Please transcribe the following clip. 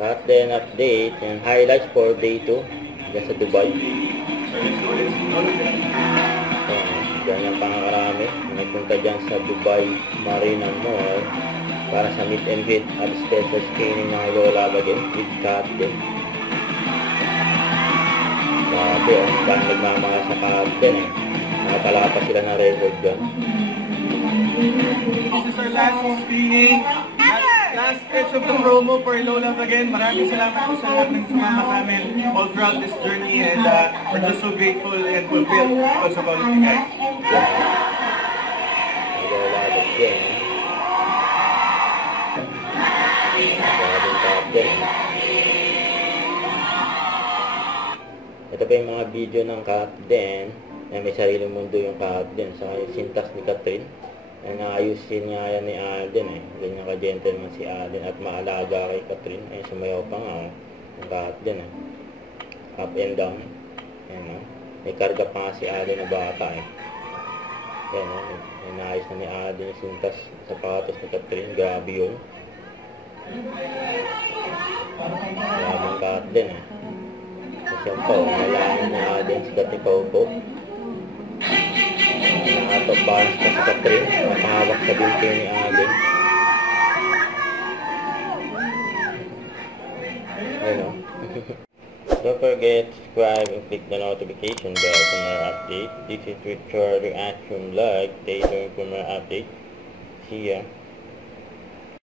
Cut then update and highlights for day 2 dyan sa Dubai. Dyan yung pangakarami. Nagpunta dyan sa Dubai Marina Mall para sa meet and greet at special screening ng Lola again with Cut din. Grabe parang nagmamahal sa Cut din Nakapala pa sila ng record dyan. This is our last screening. Last stretch of the promo for Lola again. Maraming salamat po sa lahat ng sumama sa amin all throughout this journey, and we're just so grateful and fulfilled because of all of you guys. Lola again. Ito pa yung mga video ng Cut din. May sariling mundo yung Cut din. Sa sintas ni Catherine. Naayusin nga yan ni Alden Ganyan ka-gentleman si Alden at maalaga kay Catherine. Sumayaw pa nga yung Cut din Up and down. May karga pa nga si Alden na bata naayos na ni Alden yung sintas sapatos ni Catherine. Grabe yun. Grabe yung Cut din Kasi yung pa, malayan ni Alden si Catherine Paupo. Nakatop balance pa si Catherine. Napahawak sa binti ni Alden. Don't forget to subscribe and click the notification bell for more updates. This is Richard Reaction Vlog. Stay tuned for more updates. See ya.